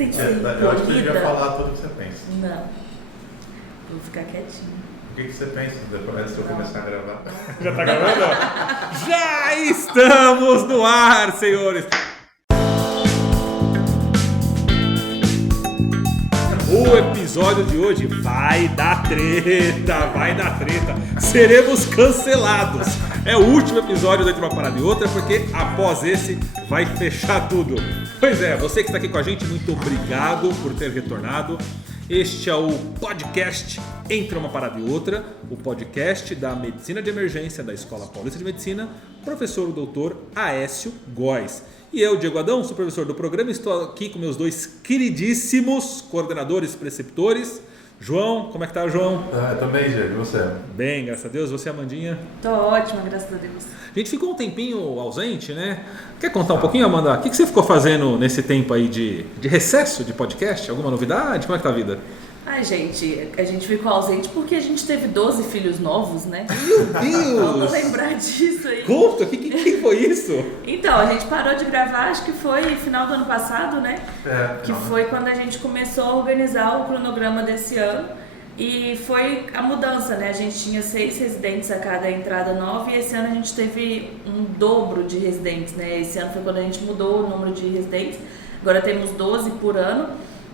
sem ser Eu acho que você devia polida. falar tudo o que você pensa. Não. Vou ficar quietinha. O que você pensa depois de eu começar a gravar? Já tá gravando? Já estamos no ar, senhores! O episódio de hoje vai dar treta. Seremos cancelados. É o último episódio do Entre uma Parada e Outra, porque após esse vai fechar tudo. Pois é, você que está aqui com a gente, muito obrigado por ter retornado. Este é o podcast Entre uma Parada e Outra, o podcast da Medicina de Emergência da Escola Paulista de Medicina, professor o doutor Aécio Góes. E eu, Diego Adão, sou professor do programa, estou aqui com meus dois queridíssimos coordenadores preceptores. João, como é que tá, João? Também, Diego, e você? Bem, graças a Deus. Você, Amandinha? Tô ótima, graças a Deus. A gente ficou um tempinho ausente, né? Quer contar um pouquinho, Amanda? O que você ficou fazendo nesse tempo aí de recesso de podcast? Alguma novidade? Como é que tá a vida? Ai, gente, a gente ficou ausente porque a gente teve 12 filhos novos, né? Meu Deus! Vamos lembrar disso aí. Conta, que foi isso? Então, a gente parou de gravar, acho que foi final do ano passado, né? Que não, foi quando a gente começou a organizar o cronograma desse ano. E foi a mudança, né? A gente tinha 6 residentes a cada entrada nova e esse ano a gente teve um dobro de residentes, né? Esse ano foi quando a gente mudou o número de residentes. Agora temos 12 por ano.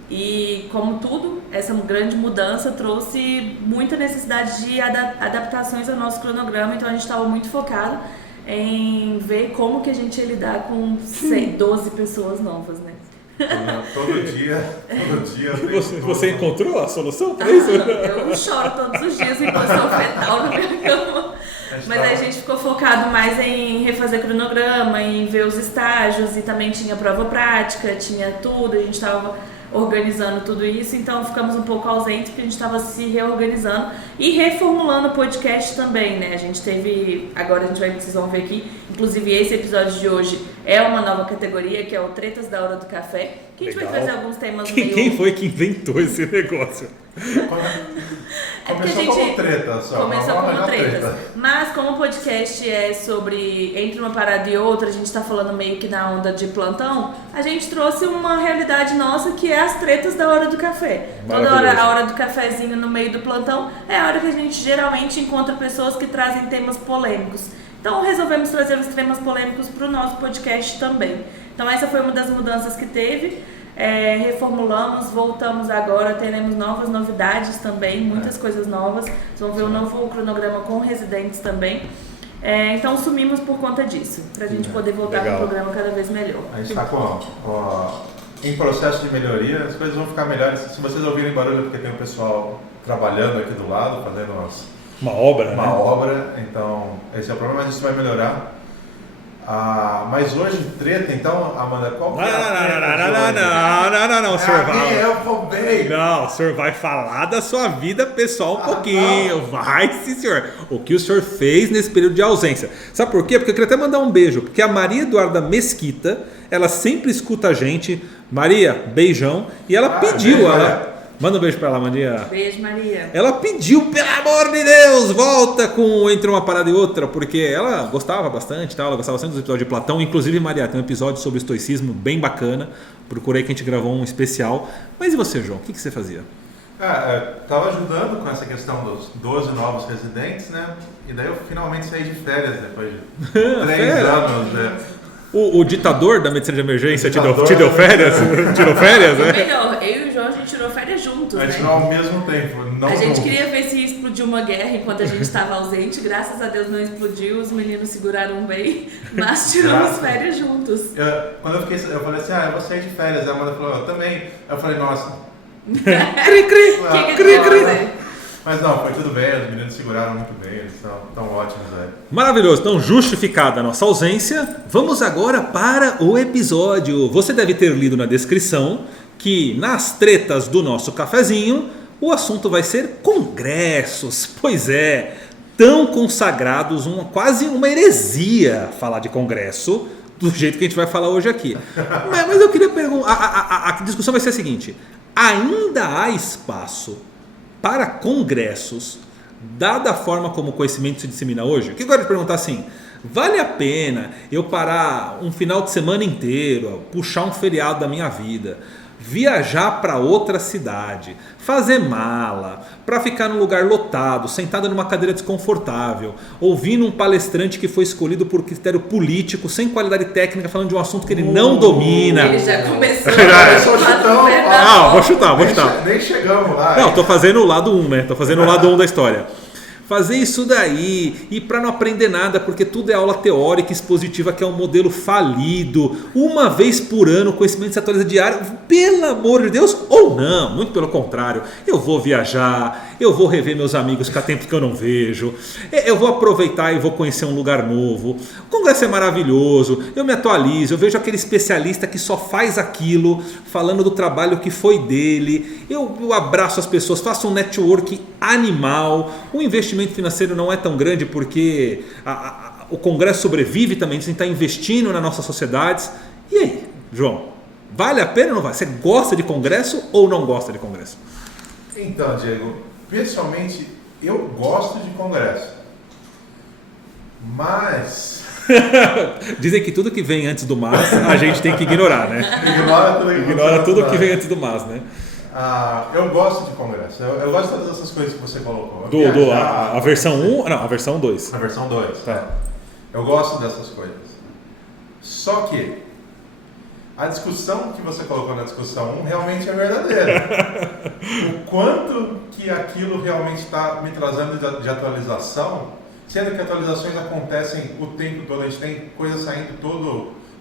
E como tudo, essa grande mudança trouxe muita necessidade de adaptações ao nosso cronograma, então a gente estava muito focado em ver como que a gente ia lidar com 12 pessoas novas, né? Todo dia. Você encontrou a solução para isso? Eu choro todos os dias em posição fetal na minha cama. Mas aí a gente ficou focado mais em refazer cronograma, em ver os estágios e também tinha prova prática, tinha tudo, a gente estava organizando tudo isso, então ficamos um pouco ausentes porque a gente estava se reorganizando e reformulando o podcast também, né? A gente teve, agora vocês vão ver aqui, inclusive esse episódio de hoje é uma nova categoria que é o Tretas da Hora do Café, que a gente vai trazer alguns temas meio... Quem foi que inventou esse negócio? Começou como treta só. Começou como treta. Mas como o podcast é sobre entre uma parada e outra, a gente tá falando meio que na onda de plantão, a gente trouxe uma realidade nossa que é as tretas da hora do café. Toda hora, a hora do cafezinho no meio do plantão é a hora que a gente geralmente encontra pessoas que trazem temas polêmicos. Então resolvemos trazer os temas polêmicos para o nosso podcast também. Então essa foi uma das mudanças que teve. Reformulamos, voltamos agora, teremos novas novidades também, muitas coisas novas. Vocês vão ver um novo cronograma com residentes também. Então sumimos por conta disso, pra gente poder voltar com o programa cada vez melhor. A gente está em processo de melhoria, as coisas vão ficar melhores. Se vocês ouvirem barulho, é porque tem o pessoal trabalhando aqui do lado, fazendo uma obra, uma obra, então esse é o problema, mas isso vai melhorar. Mas hoje, treta, então, Amanda, qual que é a treta? Não, o senhor vai... Eu roubei! Não, o senhor vai falar da sua vida pessoal um pouquinho. Não. Vai sim, senhor. O que o senhor fez nesse período de ausência. Sabe por quê? Porque eu queria até mandar um beijo, porque a Maria Eduarda Mesquita, ela sempre escuta a gente. Maria, beijão. E ela pediu, manda um beijo pra ela, Maria. Beijo, Maria. Ela pediu, pelo amor de Deus, volta com Entre uma Parada e Outra, porque ela gostava bastante, ela gostava bastante dos episódios de Platão. Inclusive, Maria, tem um episódio sobre estoicismo bem bacana. Procurei que a gente gravou um especial. Mas e você, João? O que você fazia? Estava ajudando com essa questão dos 12 novos residentes, né? E daí eu finalmente saí de férias depois de 3 anos, né? O ditador da medicina de emergência te deu férias? Tirou férias, né? Melhor, eu e o João a gente tirou férias juntos, A gente né? tirou ao mesmo tempo. Não a gente queria ver se explodiu uma guerra enquanto a gente estava ausente. Graças a Deus não explodiu, os meninos seguraram bem, mas tiramos férias juntos. Quando eu falei assim, eu vou sair de férias. A Amanda falou, eu também. Eu falei, nossa. Cri. Mas não, foi tudo bem, os meninos seguraram muito bem, eles estão ótimos, velho. Maravilhoso, então justificada a nossa ausência, vamos agora para o episódio. Você deve ter lido na descrição que nas tretas do nosso cafezinho, o assunto vai ser congressos. Pois é, tão consagrados, quase uma heresia falar de congresso, do jeito que a gente vai falar hoje aqui. Mas eu queria perguntar, a discussão vai ser a seguinte, ainda há espaço para congressos, dada a forma como o conhecimento se dissemina hoje? O que eu quero te perguntar assim, vale a pena eu parar um final de semana inteiro, puxar um feriado da minha vida, viajar para outra cidade, fazer mala, para ficar num lugar lotado, sentado numa cadeira desconfortável, ouvindo um palestrante que foi escolhido por critério político, sem qualidade técnica, falando de um assunto que ele não domina. Ele já começou. Vou chutar. Nem chegamos lá. Não, tô fazendo o lado 1, né? Tô fazendo o lado 1 da história. Fazer isso daí e para não aprender nada, porque tudo é aula teórica expositiva, que é um modelo falido, uma vez por ano, o conhecimento se atualiza diário, pelo amor de Deus, ou não, muito pelo contrário, eu vou viajar, eu vou rever meus amigos que há tempo que eu não vejo, eu vou aproveitar e vou conhecer um lugar novo, o congresso é maravilhoso, eu me atualizo, eu vejo aquele especialista que só faz aquilo, falando do trabalho que foi dele, eu abraço as pessoas, faço um network animal, o investimento financeiro não é tão grande porque o Congresso sobrevive também, a gente está investindo nas nossas sociedades. E aí, João, vale a pena ou não vale? Você gosta de Congresso ou não gosta de Congresso? Então, Diego, pessoalmente eu gosto de Congresso, mas... Dizem que tudo que vem antes do mas a gente tem que ignorar, né? Ignora tudo que vem antes do mas, né? Eu gosto de Congresso, eu gosto de todas essas coisas que você colocou. A versão 1? Não, a versão 2. A versão 2, tá. Eu gosto dessas coisas. Só que a discussão que você colocou na discussão 1 realmente é verdadeira. O quanto que aquilo realmente está me trazendo de atualização, sendo que atualizações acontecem o tempo todo, a gente tem coisas saindo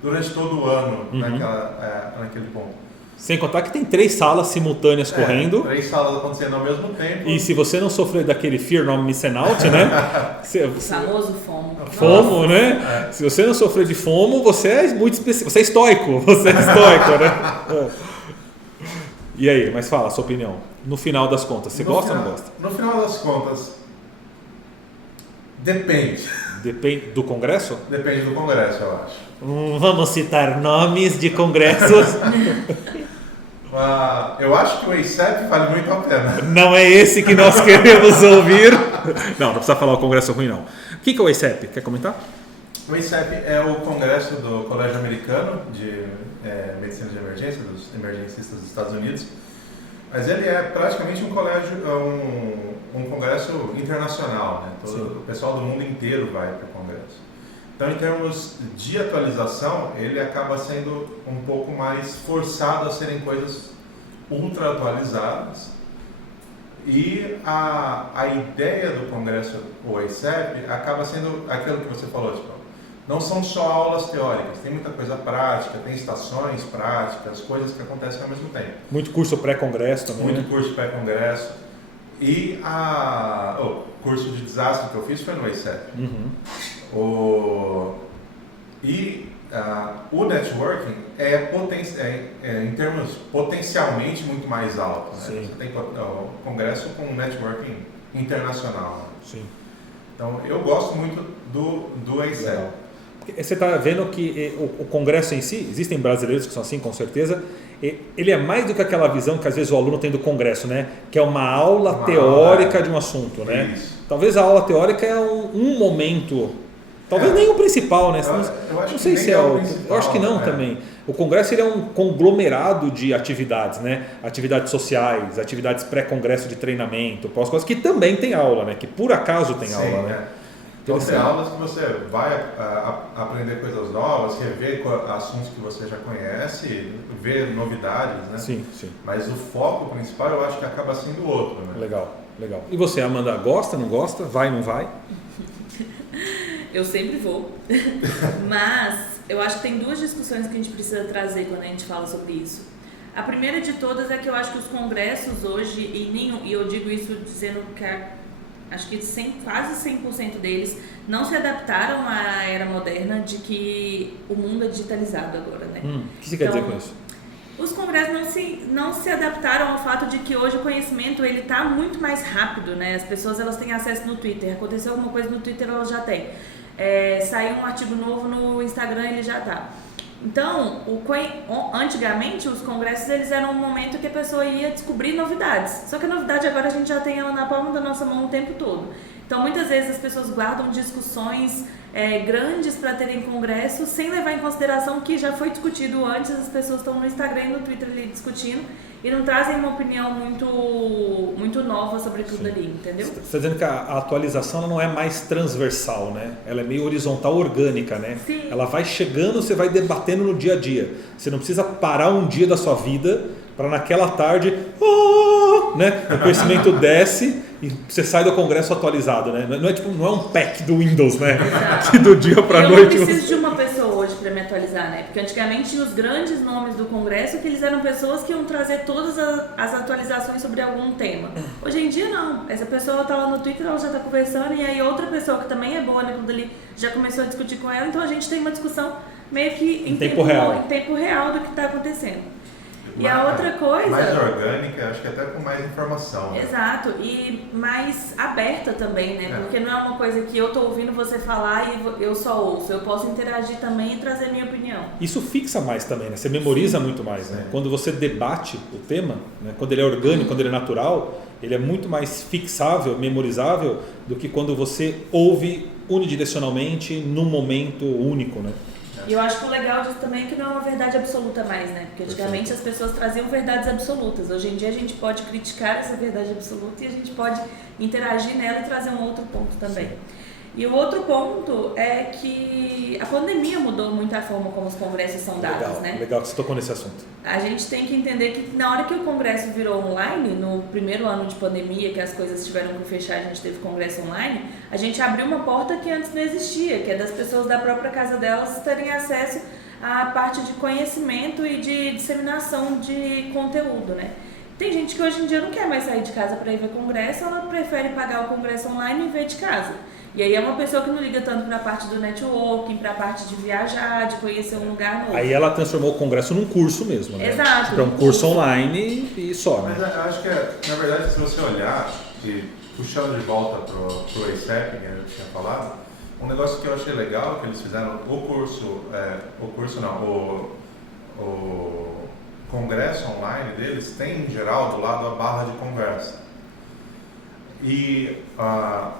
durante todo o ano naquele ponto. Sem contar que tem 3 salas simultâneas correndo. 3 salas acontecendo ao mesmo tempo. E se você não sofrer daquele fear not missing out, né? O famoso FOMO. FOMO, né? Se você não sofrer de FOMO, você é muito específico. Você é estoico. Né? E aí, mas fala a sua opinião. No final das contas, você gosta ou não gosta? No final das contas, depende. Depende do Congresso? Depende do Congresso, eu acho. Vamos citar nomes de congressos. Eu acho que o ACEP vale muito a pena. Não é esse que nós queremos ouvir. Não precisa falar o Congresso ruim, não. O que é o ACEP? Quer comentar? O ACEP é o Congresso do Colégio Americano de Medicina de Emergência, dos emergencistas dos Estados Unidos. Mas ele é praticamente um congresso internacional, né? O pessoal do mundo inteiro vai para o congresso. Então, em termos de atualização, ele acaba sendo um pouco mais forçado a serem coisas ultra atualizadas. E a ideia do congresso, o ACEP, acaba sendo aquilo que você falou, tipo, não são só aulas teóricas, tem muita coisa prática, tem estações práticas, coisas que acontecem ao mesmo tempo. Muito curso pré-congresso também. Muito curso pré-congresso. E o curso de desastre que eu fiz foi no ACEP. O networking em termos potencialmente muito mais alto. Né? Você tem o congresso com networking internacional. Sim. Então, eu gosto muito do ACEP. Você está vendo que o congresso em si, existem brasileiros que são assim, com certeza, ele é mais do que aquela visão que às vezes o aluno tem do congresso, né? Que é uma aula teórica de um assunto, né? Isso. Talvez a aula teórica é um momento, talvez nem o principal, né? Eu acho não sei se é o principal. Eu acho que não também. O congresso ele é um conglomerado de atividades, né? Atividades sociais, atividades pré-congresso de treinamento, pós-congresso, que também tem aula, né? Que por acaso tem aula, né? Então, tem aulas que você vai aprender coisas novas, rever assuntos que você já conhece, ver novidades, né? Sim. Mas o foco principal eu acho que acaba sendo outro, né? Legal. E você, Amanda, gosta, não gosta? Vai, não vai? Eu sempre vou. Mas eu acho que tem 2 discussões que a gente precisa trazer quando a gente fala sobre isso. A primeira de todas é que eu acho que os congressos hoje, e eu digo isso dizendo que acho que quase 100% deles não se adaptaram à era moderna de que o mundo é digitalizado agora, né? O que você quer dizer com isso? Os congressos não se adaptaram ao fato de que hoje o conhecimento ele está muito mais rápido, né? As pessoas elas têm acesso no Twitter, aconteceu alguma coisa no Twitter, elas já têm. Saiu um artigo novo no Instagram, ele já tá. Então, antigamente os congressos eles eram um momento que a pessoa ia descobrir novidades. Só que a novidade agora a gente já tem ela na palma da nossa mão o tempo todo. Então, muitas vezes as pessoas guardam discussões grandes para terem congresso, sem levar em consideração que já foi discutido antes, as pessoas estão no Instagram e no Twitter ali discutindo e não trazem uma opinião muito nova sobre tudo ali, entendeu? Você está dizendo que a atualização ela não é mais transversal, né? Ela é meio horizontal, orgânica, né? Sim. Ela vai chegando, você vai debatendo no dia a dia. Você não precisa parar um dia da sua vida para naquela tarde, né? O conhecimento desce e você sai do congresso atualizado, né? Não é um pack do Windows, né? Que do dia para noite. Eu não preciso de uma pessoa hoje para me atualizar, né? Porque antigamente tinha os grandes nomes do congresso que eles eram pessoas que iam trazer todas as atualizações sobre algum tema. Hoje em dia não. Essa pessoa tá lá no Twitter, ela já tá conversando e aí outra pessoa que também é boa naquilo dali já começou a discutir com ela, então a gente tem uma discussão meio que em tempo real do que está acontecendo. E a outra coisa... Mais orgânica, acho que até com mais informação. Né? Exato, e mais aberta também, né? Porque não é uma coisa que eu tô ouvindo você falar e eu só ouço. Eu posso interagir também e trazer minha opinião. Isso fixa mais também, né? Você memoriza muito mais, né? Quando você debate o tema, né? Quando ele é orgânico, quando ele é natural, ele é muito mais fixável, memorizável do que quando você ouve unidirecionalmente num momento único, né? E eu acho que o legal disso também é que não é uma verdade absoluta mais, né? Porque antigamente as pessoas traziam verdades absolutas. Hoje em dia a gente pode criticar essa verdade absoluta e a gente pode interagir nela e trazer um outro ponto também. Sim. E o outro ponto é que a pandemia mudou muito a forma como os congressos são dados, né? Legal que você tocou nesse assunto. A gente tem que entender que na hora que o congresso virou online, no primeiro ano de pandemia, que as coisas tiveram que fechar, a gente teve congresso online, a gente abriu uma porta que antes não existia, que é das pessoas da própria casa delas terem acesso à parte de conhecimento e de disseminação de conteúdo, né? Tem gente que hoje em dia não quer mais sair de casa para ir ver congresso, ela prefere pagar o congresso online e ver de casa. E aí é uma pessoa que não liga tanto para a parte do networking, para a parte de viajar, de conhecer um lugar novo. Aí ela transformou o congresso num curso mesmo, né? Exato. Tipo, é um curso online e só, né? Mas eu acho que, na verdade, se você olhar, e puxando de volta pro ASAP, que eu tinha falado, um negócio que eu achei legal que eles fizeram, o congresso online deles tem, em geral, do lado a barra de conversa. E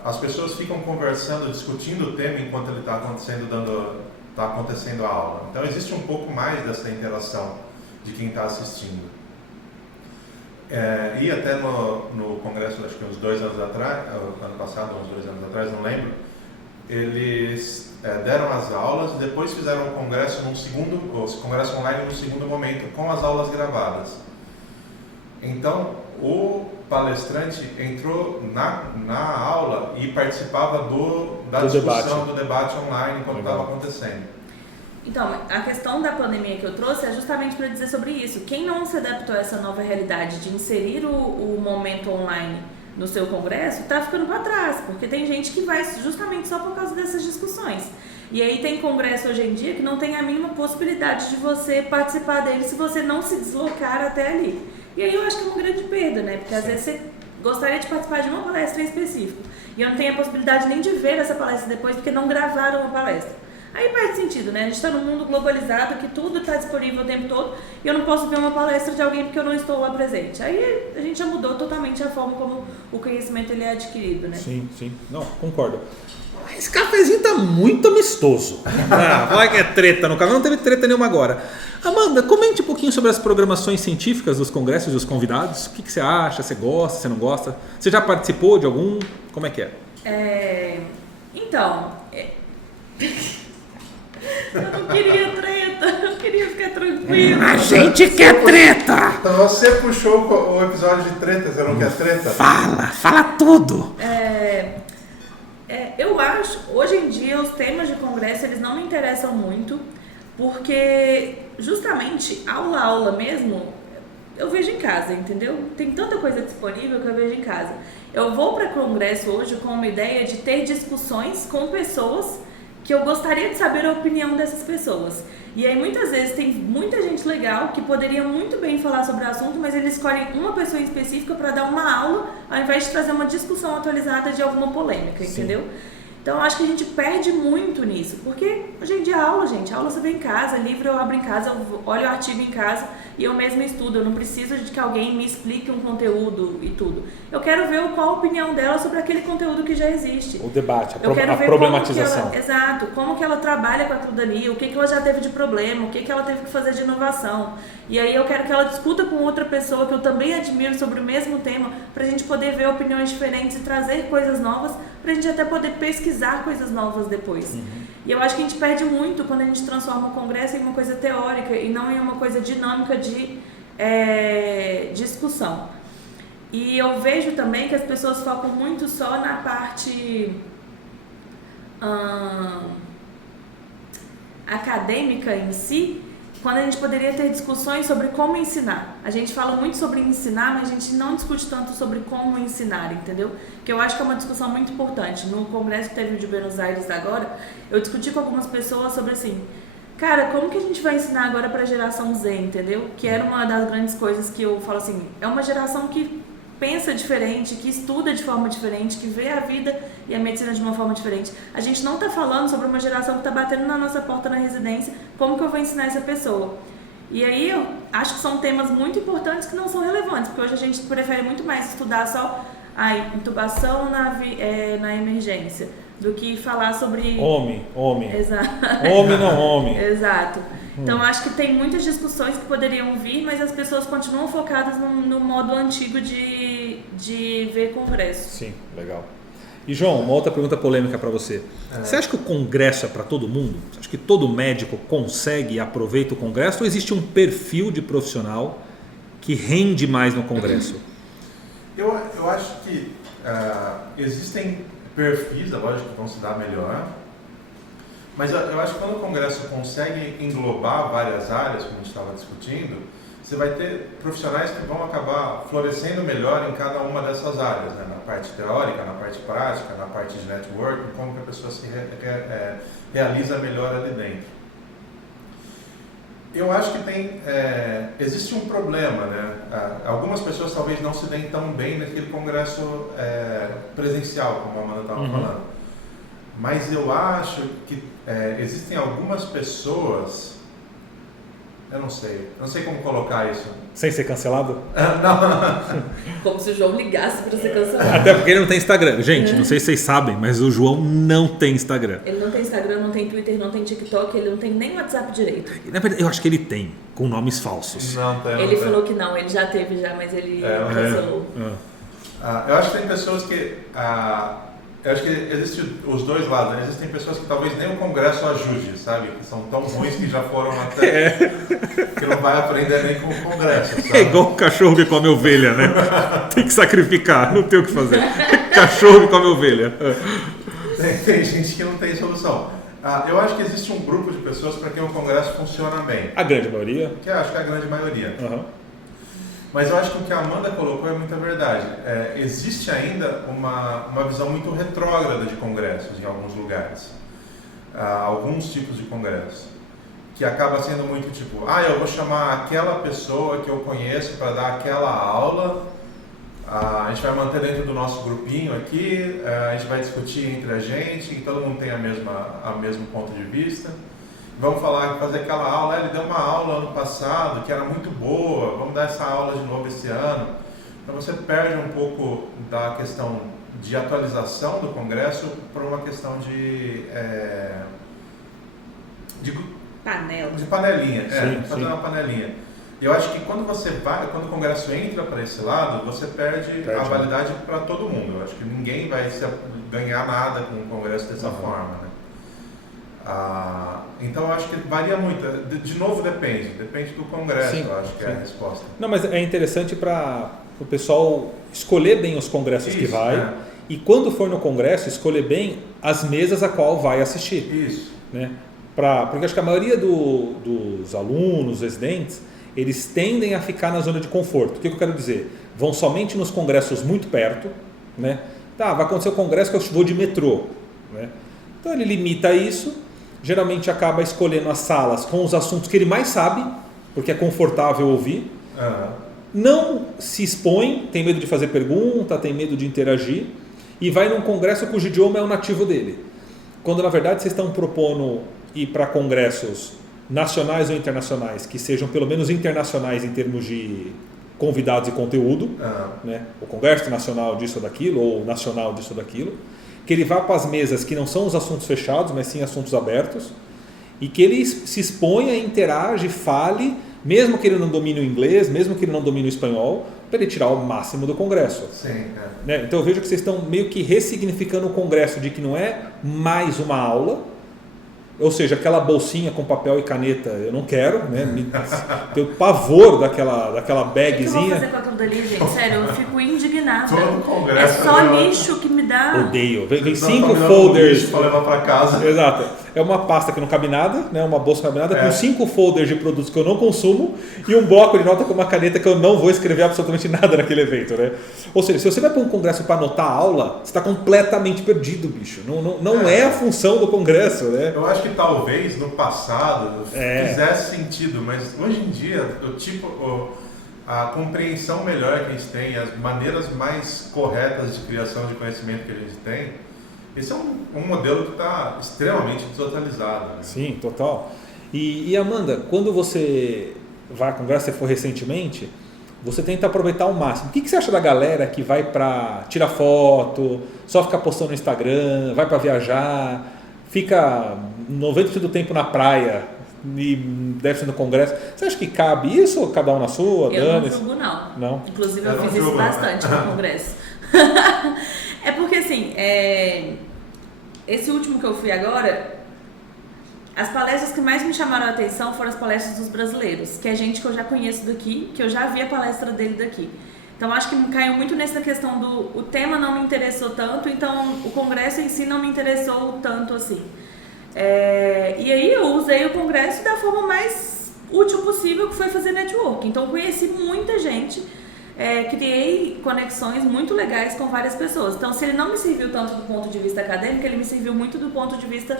as pessoas ficam conversando, discutindo o tema enquanto ele está acontecendo a aula. Então existe um pouco mais dessa interação de quem está assistindo. E até no congresso, acho que uns 2 anos atrás, ano passado, uns 2 anos atrás, não lembro, eles deram as aulas e depois fizeram o congresso congresso online no segundo momento, com as aulas gravadas. Então, o palestrante entrou na aula e participava da discussão, do debate online enquanto estava acontecendo. Então, a questão da pandemia que eu trouxe é justamente para dizer sobre isso. Quem não se adaptou a essa nova realidade de inserir o momento online no seu congresso, está ficando para trás, porque tem gente que vai justamente só por causa dessas discussões. E aí tem congresso hoje em dia que não tem a mínima possibilidade de você participar dele se você não se deslocar até ali. E aí eu acho que é uma grande perda, né? Porque às vezes você gostaria de participar de uma palestra em específico e eu não tenho a possibilidade nem de ver essa palestra depois porque não gravaram a palestra. Aí faz sentido, né? A gente está num mundo globalizado que tudo está disponível o tempo todo e eu não posso ver uma palestra de alguém porque eu não estou lá presente. Aí a gente já mudou totalmente a forma como o conhecimento ele é adquirido, né? Sim. Não, concordo. Esse cafezinho tá muito amistoso. Vai que é treta no café. Não teve treta nenhuma agora. Amanda, comente um pouquinho sobre as programações científicas dos congressos e os convidados. O que você acha? Você gosta? Você não gosta? Você já participou de algum? Como é que é? Então... Eu não queria treta, eu queria ficar tranquilo. A gente quer treta! Então você puxou o episódio de treta, você não quer treta? Fala tudo! Eu acho, hoje em dia os temas de congresso eles não me interessam muito, porque justamente aula mesmo, eu vejo em casa, entendeu? Tem tanta coisa disponível que eu vejo em casa. Eu vou para congresso hoje com uma ideia de ter discussões com pessoas que eu gostaria de saber a opinião dessas pessoas. E aí muitas vezes tem muita gente legal que poderia muito bem falar sobre o assunto, mas eles escolhem uma pessoa em específica para dar uma aula, ao invés de trazer uma discussão atualizada de alguma polêmica, entendeu? Então, eu acho que a gente perde muito nisso, porque hoje em dia aula você vê em casa, livro eu abro em casa, eu olho o artigo em casa e eu mesmo estudo. Eu não preciso de que alguém me explique um conteúdo e tudo. Eu quero ver qual a opinião dela sobre aquele conteúdo que já existe. O debate, a problematização. Exato, como que ela trabalha com aquilo dali, o que ela já teve de problema, o que ela teve que fazer de inovação. E aí eu quero que ela discuta com outra pessoa que eu também admiro sobre o mesmo tema, pra gente poder ver opiniões diferentes e trazer coisas novas, pra gente até poder pesquisar coisas novas depois. E eu acho que a gente perde muito quando a gente transforma o congresso em uma coisa teórica e não em uma coisa dinâmica de discussão. E eu vejo também que as pessoas focam muito só na parte acadêmica em si, quando a gente poderia ter discussões sobre como ensinar. A gente fala muito sobre ensinar, mas a gente não discute tanto sobre como ensinar, entendeu? Que eu acho que é uma discussão muito importante. No congresso que teve de Buenos Aires agora, eu discuti com algumas pessoas sobre assim, cara, como que a gente vai ensinar agora para a geração Z, entendeu? Que era uma das grandes coisas que eu falo assim, é uma geração que pensa diferente, que estuda de forma diferente, que vê a vida e a medicina de uma forma diferente. A gente não está falando sobre uma geração que está batendo na nossa porta na residência, como que eu vou ensinar essa pessoa? E aí eu acho que são temas muito importantes que não são relevantes, porque hoje a gente prefere muito mais estudar só a intubação na emergência, do que falar sobre... Homem. Exato. Homem não homem. Exato. Então, acho que tem muitas discussões que poderiam vir, mas as pessoas continuam focadas no modo antigo de ver congresso. Sim, legal. E, João, uma outra pergunta polêmica para você. Você acha que o congresso é para todo mundo? Você acha que todo médico consegue e aproveita o congresso? Ou existe um perfil de profissional que rende mais no congresso? Eu acho que existem perfis, é lógico, que vão se dar melhor. Mas eu acho que quando o congresso consegue englobar várias áreas, como a gente estava discutindo, você vai ter profissionais que vão acabar florescendo melhor em cada uma dessas áreas, né? Na parte teórica, na parte prática, na parte de networking, como que a pessoa se realiza melhor ali dentro. Eu acho que existe um problema, né? Algumas pessoas talvez não se deem tão bem naquele congresso presencial, como a Amanda estava falando. Mas eu acho que existem algumas pessoas, eu não sei como colocar isso. Sem ser cancelado? Não. Como se o João ligasse para ser cancelado. Até porque ele não tem Instagram. Gente, não sei se vocês sabem, mas o João não tem Instagram. Ele não tem Instagram, não tem Twitter, não tem TikTok, ele não tem nem WhatsApp direito. Na verdade, eu acho que ele tem, com nomes falsos. Não tem. Ele falou que não, ele já teve, mas ele cancelou. Eu acho que tem pessoas que... eu acho que existem os dois lados, né? Existem pessoas que talvez nem o congresso ajude, sabe? Que são tão ruins que já foram até... que não vai aprender nem com o congresso, sabe? É igual o cachorro que come ovelha, né? Tem que sacrificar, não tem o que fazer. Cachorro que come ovelha. Tem gente que não tem solução. Eu acho que existe um grupo de pessoas para quem o congresso funciona bem. A grande maioria? Que eu acho que é a grande maioria. Uhum. Mas eu acho que o que a Amanda colocou é muita verdade. Existe ainda uma visão muito retrógrada de congressos em alguns lugares. Alguns tipos de congressos. Que acaba sendo muito tipo, eu vou chamar aquela pessoa que eu conheço para dar aquela aula, a gente vai manter dentro do nosso grupinho aqui, a gente vai discutir entre a gente, e todo mundo tem o mesmo ponto de vista. Vamos fazer aquela aula, ele deu uma aula ano passado que era muito boa, vamos dar essa aula de novo esse ano. Então você perde um pouco da questão de atualização do congresso por uma questão de panelinha, fazer uma panelinha. E eu acho que quando o congresso entra para esse lado, você perde a validade para todo mundo. Eu acho que ninguém vai ganhar nada com o congresso dessa forma, né? Então eu acho que varia muito. De novo, depende do congresso. Eu acho que é a resposta. Não, mas é interessante para o pessoal escolher bem os congressos que vai, e quando for no congresso, escolher bem as mesas a qual vai assistir. Isso. Né? Porque acho que a maioria dos alunos, residentes, eles tendem a ficar na zona de conforto. O que eu quero dizer? Vão somente nos congressos muito perto, né? Vai acontecer o congresso que eu vou de metrô, né? Então ele limita isso, geralmente acaba escolhendo as salas com os assuntos que ele mais sabe, porque é confortável ouvir. Não se expõe, tem medo de fazer pergunta, tem medo de interagir, e vai num congresso cujo idioma é o nativo dele. quando na verdade vocês estão propondo ir para congressos nacionais ou internacionais, que sejam pelo menos internacionais em termos de convidados e conteúdo, né? O congresso nacional disso ou daquilo, ou nacional disso ou daquilo, que ele vá para as mesas que não são os assuntos fechados, mas sim assuntos abertos, e que ele se exponha, interage, fale, mesmo que ele não domine o inglês, mesmo que ele não domine o espanhol, para ele tirar o máximo do congresso. Sim, né? Então eu vejo que vocês estão meio que ressignificando o congresso de que não é mais uma aula, ou seja, aquela bolsinha com papel e caneta eu não quero, né? Tenho pavor daquela bagzinha. O que eu vou fazer com aquilo dali, gente? Sério, eu fico indignada. Todo congresso é só lixo que me dá. Odeio. Vem 5 folders para levar para casa. Exato. É uma pasta que não cabe nada, né? Uma bolsa que não cabe nada, com 5 folders de produtos que eu não consumo e um bloco de nota com uma caneta que eu não vou escrever absolutamente nada naquele evento, né? Ou seja, se você vai para um congresso para anotar a aula, você está completamente perdido, bicho. Não é a função do congresso, né? Eu acho que talvez no passado fizesse sentido, mas hoje em dia a compreensão melhor que a gente tem, as maneiras mais corretas de criação de conhecimento que a gente tem, esse é um modelo que está extremamente desatualizado. Né? Sim, total. E Amanda, quando você vai a congresso, você foi recentemente, você tenta aproveitar ao máximo. O que você acha da galera que vai para tirar foto, só ficar postando no Instagram, vai para viajar, fica 90% do tempo na praia e deve ser no congresso? Você acha que cabe isso ou cada um na sua? Eu não julgo, não. Inclusive eu fiz isso bastante no congresso. É porque assim, esse último que eu fui agora, as palestras que mais me chamaram a atenção foram as palestras dos brasileiros, que é gente que eu já conheço daqui, que eu já vi a palestra dele daqui. Então acho que caiu muito nessa questão o tema não me interessou tanto, então o congresso em si não me interessou tanto assim. E aí eu usei o congresso da forma mais útil possível, que foi fazer network. Então conheci muita gente, criei conexões muito legais com várias pessoas. Então, se ele não me serviu tanto do ponto de vista acadêmico, ele me serviu muito do ponto de vista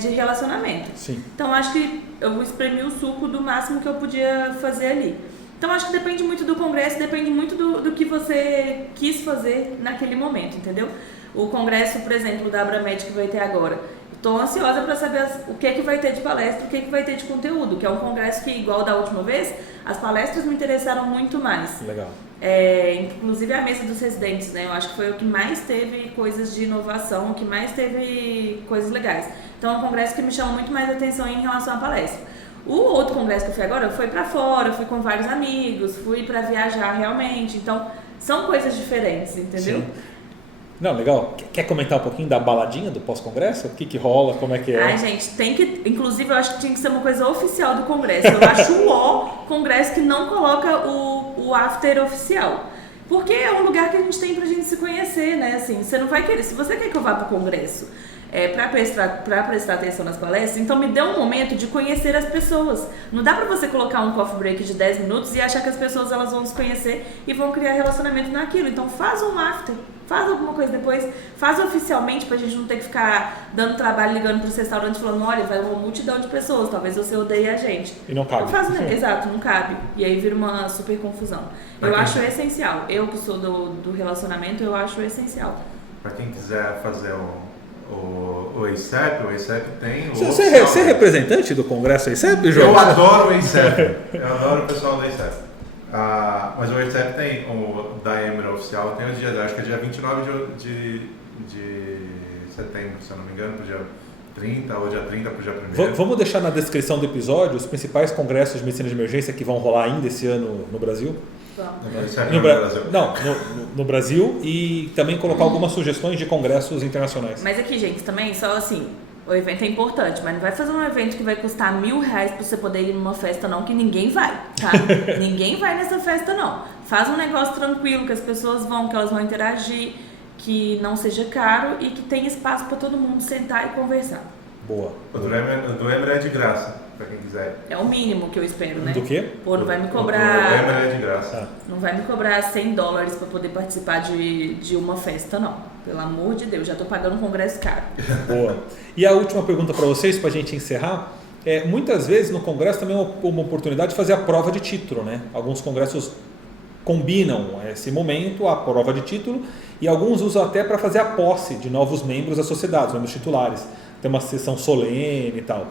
de relacionamento. Sim. Então, acho que eu espremi o suco do máximo que eu podia fazer ali. Então, acho que depende muito do congresso, depende muito do que você quis fazer naquele momento, entendeu? O congresso, por exemplo, da Abramed que vai ter agora. Estou ansiosa para saber o que vai ter de palestra, o que vai ter de conteúdo, que é um congresso que, igual da última vez, as palestras me interessaram muito mais. Legal. Inclusive a mesa dos residentes, né? Eu acho que foi o que mais teve coisas de inovação, o que mais teve coisas legais. Então é um congresso que me chama muito mais atenção em relação à palestra. O outro congresso que eu fui agora, eu fui para fora, fui com vários amigos, fui para viajar realmente. Então são coisas diferentes, entendeu? Sim. Não, legal. Quer comentar um pouquinho da baladinha do pós-congresso? O que rola, como é que é? Ai, gente, tem que... Inclusive, eu acho que tinha que ser uma coisa oficial do congresso. Eu acho o congresso que não coloca o after oficial. Porque é um lugar que a gente tem pra gente se conhecer, né? Assim, você não vai querer... Se você quer que eu vá pro congresso pra prestar atenção nas palestras, então me dê um momento de conhecer as pessoas. Não dá pra você colocar um coffee break de 10 minutos e achar que as pessoas elas vão se conhecer e vão criar relacionamento naquilo. Então faz um after. Faz alguma coisa depois, faz oficialmente pra gente não ter que ficar dando trabalho, ligando pros restaurantes falando, olha, vai uma multidão de pessoas, talvez você odeie a gente. E não cabe. Não faz, né? Exato, não cabe. E aí vira uma super confusão. Eu acho essencial. Eu que sou do relacionamento, eu acho essencial. Para quem quiser fazer o ACEP, o ACEP tem... Você é representante do congresso ACEP, João? Eu adoro o ACEP. Eu adoro o pessoal do ACEP. Mas o ACEP tem, o da Emerald oficial, tem os dias, acho que é dia 29 de setembro, se eu não me engano, pro dia 30 ou dia 30 pro dia 1º. Vamos deixar na descrição do episódio os principais congressos de medicina de emergência que vão rolar ainda esse ano no Brasil? No Brasil, e também colocar algumas sugestões de congressos internacionais. Mas aqui, gente, também só assim, o evento é importante, mas não vai fazer um evento que vai custar R$1.000 pra você poder ir numa festa não, que ninguém vai, tá? Ninguém vai nessa festa não. Faz um negócio tranquilo, que as pessoas vão, que elas vão interagir, que não seja caro e que tenha espaço para todo mundo sentar e conversar. Boa. O do Emer é de graça, pra quem quiser. É o mínimo que eu espero, né? Do quê? Pô, não vai me cobrar... O Emer é de graça. Não vai me cobrar $100 para poder participar de uma festa, não. Pelo amor de Deus, já tô pagando um congresso caro. Boa. E a última pergunta para vocês, pra gente encerrar, muitas vezes no congresso também é uma oportunidade de fazer a prova de título, né? Alguns congressos combinam esse momento, a prova de título, e alguns usam até para fazer a posse de novos membros da sociedade, membros titulares. Tem uma sessão solene e tal.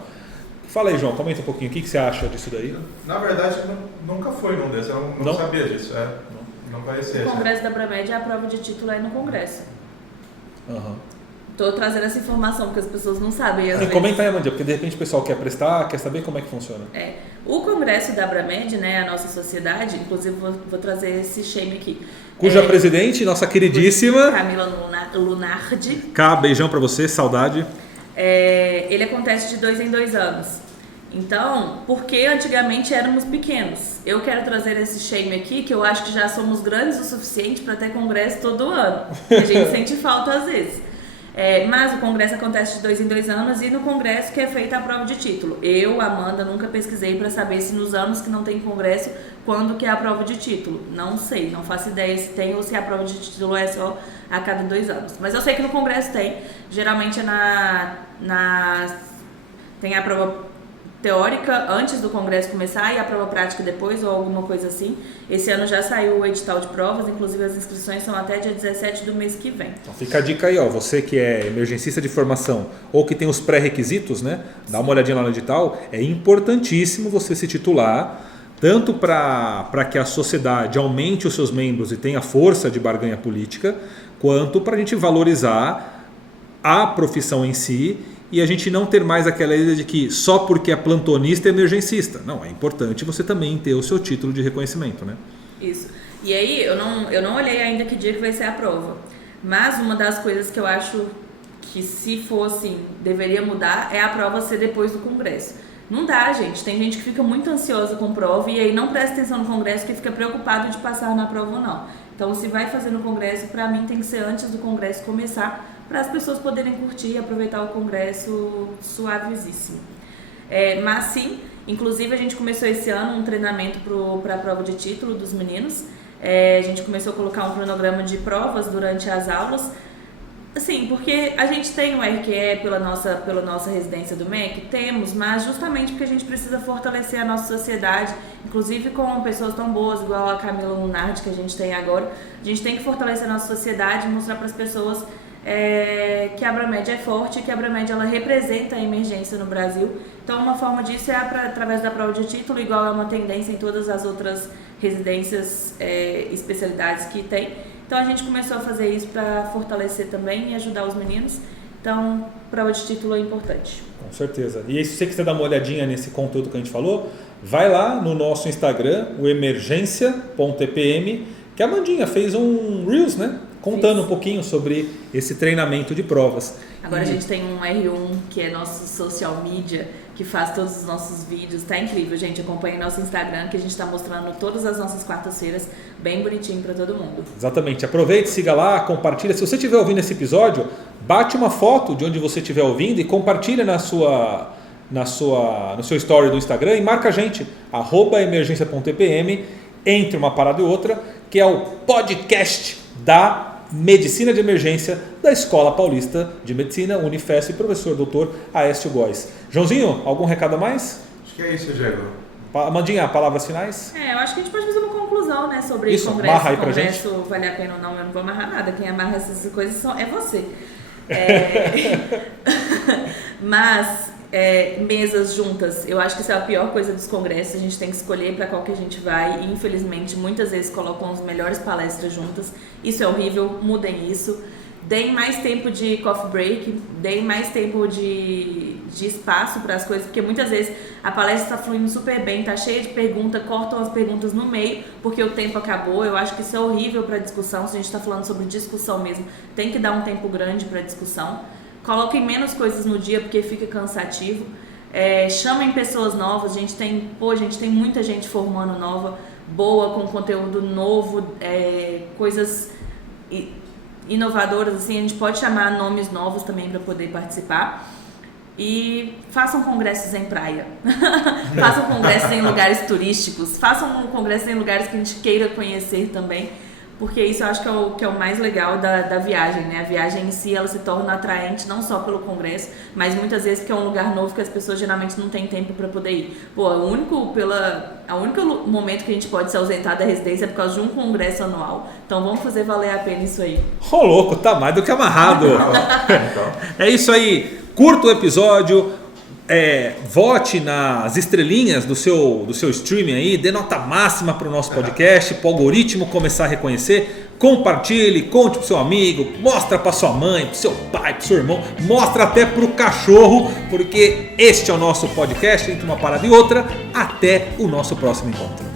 Fala aí, João, comenta um pouquinho, o que você acha disso daí? Na verdade, nunca foi num desses, eu não sabia disso. Não vai ser. O Congresso da Abramed é a prova de título aí no Congresso. Tô trazendo essa informação, porque as pessoas não sabem. Comenta aí, Amandinha, porque de repente o pessoal quer prestar, quer saber como é que funciona. O Congresso da Abramed, né, a nossa sociedade, inclusive vou trazer esse shame aqui. Cuja presidente, nossa queridíssima Camila Lunardi. Cá, beijão pra você, saudade. Ele acontece de 2 em 2 anos. Então, porque antigamente éramos pequenos. Eu quero trazer esse shame aqui, que eu acho que já somos grandes o suficiente para ter congresso todo ano. A gente sente falta às vezes. Mas o congresso acontece de 2 em 2 anos e no congresso que é feita a prova de título. Eu, Amanda, nunca pesquisei para saber se nos anos que não tem congresso, quando que é a prova de título. Não sei, não faço ideia se tem ou se a prova de título é só a cada 2 anos. Mas eu sei que no congresso tem. Geralmente é tem a prova teórica antes do congresso começar e a prova prática depois ou alguma coisa assim. Esse ano já saiu o edital de provas, inclusive as inscrições são até dia 17 do mês que vem. Então fica a dica aí, você que é emergencista de formação ou que tem os pré-requisitos, né? Dá uma olhadinha lá no edital, é importantíssimo você se titular, tanto para que a sociedade aumente os seus membros e tenha força de barganha política, quanto para a gente valorizar a profissão em si e a gente não ter mais aquela ideia de que só porque é plantonista é emergencista. Não, é importante você também ter o seu título de reconhecimento, né? Isso. E aí, eu não olhei ainda que dia que vai ser a prova. Mas uma das coisas que eu acho que se for assim, deveria mudar é a prova ser depois do congresso. Não dá, gente. Tem gente que fica muito ansiosa com prova e aí não presta atenção no congresso, que fica preocupado de passar na prova ou não. Então, se vai fazer no congresso, para mim tem que ser antes do congresso começar, para as pessoas poderem curtir e aproveitar o congresso suavezíssimo. Mas sim, inclusive a gente começou esse ano um treinamento para a prova de título dos meninos. A gente começou a colocar um cronograma de provas durante as aulas. Assim, porque a gente tem o RQE pela nossa residência do MEC, temos, mas justamente porque a gente precisa fortalecer a nossa sociedade, inclusive com pessoas tão boas, igual a Camila Lunardi, que a gente tem agora. A gente tem que fortalecer a nossa sociedade e mostrar para as pessoas que a Abramed é forte, que a Abramed ela representa a emergência no Brasil. Então, uma forma disso é através da prova de título, igual é uma tendência em todas as outras residências, especialidades que tem. Então, a gente começou a fazer isso para fortalecer também e ajudar os meninos. Então, prova de título é importante. Com certeza. E se você quiser dar uma olhadinha nesse conteúdo que a gente falou, vai lá no nosso Instagram, o emergência.epm, que a Amandinha fez um Reels, né? Contando um pouquinho sobre esse treinamento de provas. Agora a gente tem um R1, que é nosso social media, que faz todos os nossos vídeos. Tá incrível, gente. Acompanhe nosso Instagram, que a gente está mostrando todas as nossas quartas-feiras, bem bonitinho para todo mundo. Exatamente. Aproveite, siga lá, compartilha. Se você estiver ouvindo esse episódio, bate uma foto de onde você estiver ouvindo e compartilha no seu story do Instagram e marca a gente, @emergência.epm, entre uma parada e outra, que é o podcast da Medicina de Emergência da Escola Paulista de Medicina, Unifesp, e professor Dr. Aécio Góes. Joãozinho, algum recado a mais? Acho que é isso, Diego. Amandinha, palavras finais? Eu acho que a gente pode fazer uma conclusão, né, sobre isso, o congresso. Amarra aí pra gente. Vale a pena ou não, eu não vou amarrar nada. Quem amarra essas coisas é você. Mas mesas juntas, eu acho que isso é a pior coisa dos congressos. A gente tem que escolher para qual que a gente vai e infelizmente muitas vezes colocam as melhores palestras juntas. Isso é horrível, mudem isso. Deem mais tempo de coffee break, deem mais tempo de espaço para as coisas, porque muitas vezes a palestra está fluindo super bem, está cheia de perguntas, cortam as perguntas no meio porque o tempo acabou. Eu acho que isso é horrível para discussão. Se a gente está falando sobre discussão mesmo, tem que dar um tempo grande para discussão. Coloquem menos coisas no dia porque fica cansativo. Chamem pessoas novas. A gente tem muita gente formando nova, boa, com conteúdo novo, coisas inovadoras, assim. A gente pode chamar nomes novos também para poder participar. E façam congressos em praia. Façam congressos em lugares turísticos. Façam congressos em lugares que a gente queira conhecer também. porque isso eu acho que é o mais legal da viagem, né? A viagem em si, ela se torna atraente não só pelo congresso, mas muitas vezes porque é um lugar novo que as pessoas geralmente não têm tempo para poder ir. Pô, o único momento que a gente pode se ausentar da residência é por causa de um congresso anual. Então vamos fazer valer a pena isso aí. Ô, louco, tá mais do que amarrado. Então, É isso aí. Curta o episódio. Vote nas estrelinhas do seu streaming aí, dê nota máxima para o nosso podcast, para o algoritmo começar a reconhecer. Compartilhe, conte pro seu amigo, mostra para sua mãe, pro seu pai, pro seu irmão, mostra até pro cachorro, porque este é o nosso podcast Entre uma Parada e Outra. Até o nosso próximo encontro.